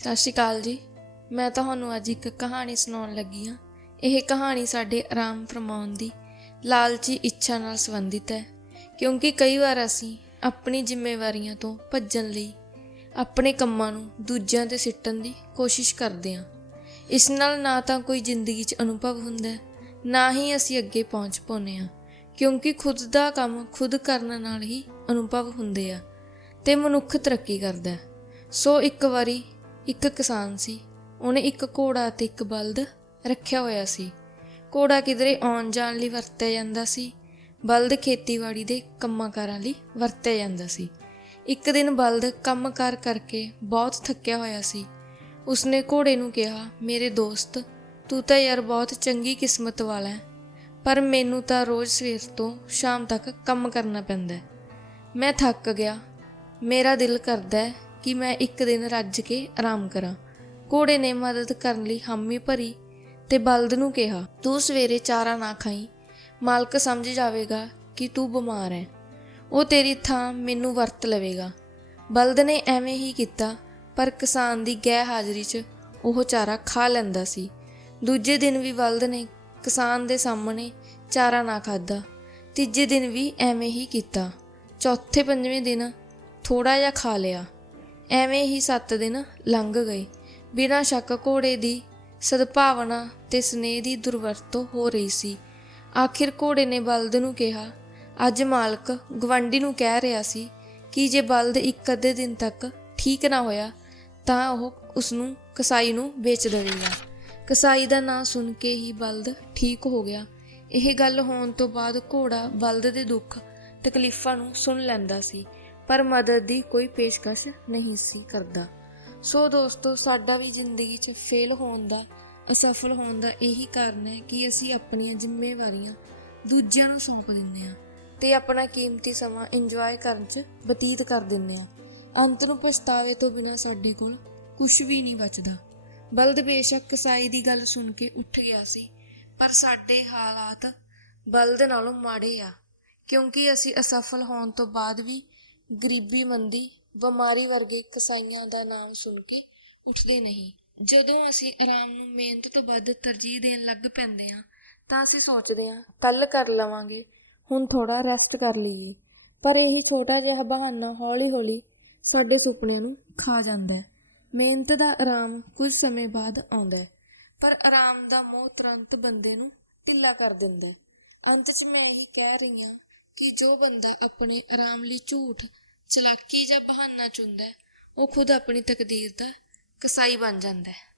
ਸਤਿ ਸ਼੍ਰੀ ਅਕਾਲ ਜੀ। ਮੈਂ ਤੁਹਾਨੂੰ ਅੱਜ ਇੱਕ ਕਹਾਣੀ ਸੁਣਾਉਣ ਲੱਗੀ ਹਾਂ। ਇਹ ਕਹਾਣੀ ਸਾਡੇ ਆਰਾਮ ਫਰਮਾਉਣ ਦੀ ਲਾਲਚੀ ਇੱਛਾ ਨਾਲ ਸੰਬੰਧਿਤ ਹੈ। ਕਿਉਂਕਿ ਕਈ ਵਾਰ ਅਸੀਂ ਆਪਣੀ ਜ਼ਿੰਮੇਵਾਰੀਆਂ ਤੋਂ ਭੱਜਣ ਲਈ ਆਪਣੇ ਕੰਮਾਂ ਨੂੰ ਦੂਜਿਆਂ ਤੇ ਸਿੱਟਣ ਦੀ ਕੋਸ਼ਿਸ਼ ਕਰਦੇ ਹਾਂ। ਇਸ ਨਾਲ ਨਾ ਤਾਂ ਕੋਈ ਜ਼ਿੰਦਗੀ 'ਚ ਅਨੁਭਵ ਹੁੰਦਾ ਨਾ ਹੀ ਅਸੀਂ ਅੱਗੇ ਪਹੁੰਚ ਪਾਉਂਦੇ ਹਾਂ। ਕਿਉਂਕਿ ਖੁਦ ਦਾ ਕੰਮ ਖੁਦ ਕਰਨ ਨਾਲ ਹੀ ਅਨੁਭਵ ਹੁੰਦੇ ਆ ਤੇ ਮਨੁੱਖ ਤਰੱਕੀ ਕਰਦਾ ਸੋ ਇੱਕ ਵਾਰੀ ਇੱਕ ਕਿਸਾਨ ਸੀ। ਉਹਨੇ ਇੱਕ ਘੋੜਾ ਤੇ ਇੱਕ ਬਲਦ ਰੱਖਿਆ ਹੋਇਆ ਸੀ। ਘੋੜਾ ਕਿਧਰੇ ਆਉਣ ਜਾਣ ਲਈ ਵਰਤਿਆ ਜਾਂਦਾ ਸੀ। ਬਲਦ ਖੇਤੀਬਾੜੀ ਦੇ ਕੰਮਾਂ ਕਾਰਾਂ ਲਈ ਵਰਤਿਆ ਜਾਂਦਾ ਸੀ। ਇੱਕ ਦਿਨ ਬਲਦ ਕੰਮਕਾਰ ਕਰਕੇ ਬਹੁਤ ਥੱਕਿਆ ਹੋਇਆ ਸੀ। ਉਸਨੇ ਘੋੜੇ ਨੂੰ ਕਿਹਾ, ਮੇਰੇ ਦੋਸਤ, ਤੂੰ ਤਾਂ ਯਾਰ ਬਹੁਤ ਚੰਗੀ ਕਿਸਮਤ ਵਾਲਾ ਹੈ, ਪਰ ਮੈਨੂੰ ਤਾਂ ਰੋਜ਼ ਸਵੇਰ ਤੋਂ ਸ਼ਾਮ ਤੱਕ ਕੰਮ ਕਰਨਾ ਪੈਂਦਾ ਹੈ। ਮੈਂ ਥੱਕ ਗਿਆ, ਮੇਰਾ ਦਿਲ ਕਰਦਾ ਹੈ ਕਿ ਮੈਂ ਇੱਕ ਦਿਨ ਰੱਜ ਕੇ ਆਰਾਮ ਕਰਾਂ। ਘੋੜੇ ਨੇ ਮਦਦ ਕਰਨ ਲਈ ਹਾਮੀ ਭਰੀ ਤੇ ਬਲਦ ਨੂੰ ਕਿਹਾ, ਤੂੰ ਸਵੇਰੇ ਚਾਰਾ ਨਾ ਖਾਈ। ਮਾਲਕ ਸਮਝ ਜਾਵੇਗਾ ਕਿ ਤੂੰ ਬਿਮਾਰ ਹੈ। ਉਹ ਤੇਰੀ ਥਾਂ ਮੈਨੂੰ ਵਰਤ ਲਵੇਗਾ। ਬਲਦ ਨੇ ਐਵੇਂ ਹੀ ਕੀਤਾ, ਪਰ ਕਿਸਾਨ ਦੀ ਗੈਰ ਹਾਜ਼ਰੀ 'ਚ ਉਹ ਚਾਰਾ ਖਾ ਲੈਂਦਾ ਸੀ। ਦੂਜੇ ਦਿਨ ਵੀ ਬਲਦ ਨੇ ਕਿਸਾਨ ਦੇ ਸਾਹਮਣੇ ਚਾਰਾ ਨਾ ਖਾਦਾ ਤੀਜੇ ਦਿਨ ਵੀ ਐਵੇਂ ਹੀ ਕੀਤਾ। ਚੌਥੇ ਪੰਜਵੇਂ ਦਿਨ ਥੋੜਾ ਜਿਹਾ ਖਾ ਲਿਆ। ਐਵੇਂ ਹੀ 7 ਦਿਨ ਲੰਘ ਗਏ। ਬਿਨਾਂ ਸ਼ੱਕ ਘੋੜੇ ਦੀ ਸਦਭਾਵਨਾ ਤੇ ਸਨੇਹ ਦੀ ਦੁਰਵਰਤੋਂ ਹੋ ਰਹੀ ਸੀ। ਆਖਿਰ ਘੋੜੇ ਨੇ ਬਲਦ ਨੂੰ ਕਿਹਾ, ਅੱਜ ਮਾਲਕ ਗਵੰਡੀ ਨੂੰ ਕਹਿ ਰਿਹਾ ਸੀ ਕਿ ਜੇ ਬਲਦ ਇੱਕ ਅੱਧੇ ਦਿਨ ਤੱਕ ਠੀਕ ਨਾ ਹੋਇਆ, ਤਾਂ ਉਹ ਉਸ ਨੂੰ ਕਸਾਈ ਨੂੰ ਵੇਚ ਦੇਵੇਗਾ। ਕਸਾਈ ਦਾ ਨਾਂ ਸੁਣ ਕੇ ਹੀ ਬਲਦ ਠੀਕ ਹੋ ਗਿਆ। ਇਹ ਗੱਲ ਹੋਣ ਤੋਂ ਬਾਅਦ ਘੋੜਾ ਬਲਦ ਦੇ ਦੁੱਖ ਤਕਲੀਫਾਂ ਨੂੰ ਸੁਣ ਲੈਂਦਾ ਸੀ। ਪਰ ਮਦਦ ਦੀ ਕੋਈ ਪੇਸ਼ਕਸ਼ ਨਹੀਂ ਸੀ ਕਰਦਾ। ਸੋ ਦੋਸਤੋ, ਸਾਡਾ ਵੀ ਜ਼ਿੰਦਗੀ 'ਚ ਫੇਲ ਹੋਣ ਦਾ, ਅਸਫਲ ਹੋਣ ਦਾ ਇਹੀ ਕਾਰਨ ਹੈ ਕਿ ਅਸੀਂ ਆਪਣੀਆਂ ਜ਼ਿੰਮੇਵਾਰੀਆਂ ਦੂਜਿਆਂ ਨੂੰ ਸੌਂਪ ਦਿੰਦੇ ਹਾਂ ਤੇ ਆਪਣਾ ਕੀਮਤੀ ਸਮਾਂ ਇੰਜੋਏ ਕਰਨ 'ਚ ਬਤੀਤ ਕਰ ਦਿੰਦੇ ਹਾਂ। ਅੰਤ ਨੂੰ ਪਛਤਾਵੇ ਤੋਂ ਬਿਨਾ ਸਾਡੇ ਕੋਲ ਕੁਝ ਵੀ ਨਹੀਂ ਬਚਦਾ। ਬਲਦ ਬੇਸ਼ੱਕ ਕਸਾਈ ਦੀ ਗੱਲ ਸੁਣ ਕੇ ਉੱਠ ਗਿਆ ਸੀ, ਪਰ ਸਾਡੇ ਹਾਲਾਤ ਬਲਦ ਨਾਲੋਂ ਮਾੜੇ ਆ, ਕਿਉਂਕਿ ਅਸੀਂ ਅਸਫਲ ਹੋਣ ਤੋਂ ਬਾਅਦ ਵੀ ਗਰੀਬੀ ਮੰਦੀ, ਬਿਮਾਰੀ ਵਰਗੇ ਕਸਾਈਆਂ ਦਾ ਨਾਮ ਸੁਣ ਕੇ ਉੱਠਦੇ ਨਹੀਂ। ਜਦੋਂ ਅਸੀਂ ਆਰਾਮ ਨੂੰ ਮਿਹਨਤ ਤੋਂ ਵੱਧ ਤਰਜੀਹ ਦੇਣ ਲੱਗ ਪੈਂਦੇ ਹਾਂ, ਤਾਂ ਅਸੀਂ ਸੋਚਦੇ ਹਾਂ ਕੱਲ ਕਰ ਲਵਾਂਗੇ, ਹੁਣ ਥੋੜਾ ਰੈਸਟ ਕਰ ਲਈਏ। ਪਰ ਇਹੀ ਛੋਟਾ ਜਿਹਾ ਬਹਾਨਾ ਹੌਲੀ-ਹੌਲੀ ਸਾਡੇ ਸੁਪਨਿਆਂ ਨੂੰ ਖਾ ਜਾਂਦਾ ਹੈ। ਮਿਹਨਤ ਦਾ ਆਰਾਮ ਕੁਝ ਸਮੇਂ ਬਾਅਦ ਆਉਂਦਾ ਹੈ, ਪਰ ਆਰਾਮ ਦਾ ਮੋਹ ਤੁਰੰਤ ਬੰਦੇ ਨੂੰ ਢਿੱਲਾ ਕਰ ਦਿੰਦਾ ਹੈ। ਅੰਤ 'ਚ ਮੈਂ ਇਹੀ ਕਹਿ ਰਹੀ ਹਾਂ ਕਿ ਜੋ ਬੰਦਾ ਆਪਣੇ ਆਰਾਮ ਲਈ ਝੂਠ ਚਲਾਕੀ ਜਾਂ ਬਹਾਨਾ ਚੁੰਦਾ ਉਹ ਖੁਦ ਆਪਣੀ ਤਕਦੀਰ ਦਾ ਕਸਾਈ ਬਣ ਜਾਂਦਾ ਹੈ।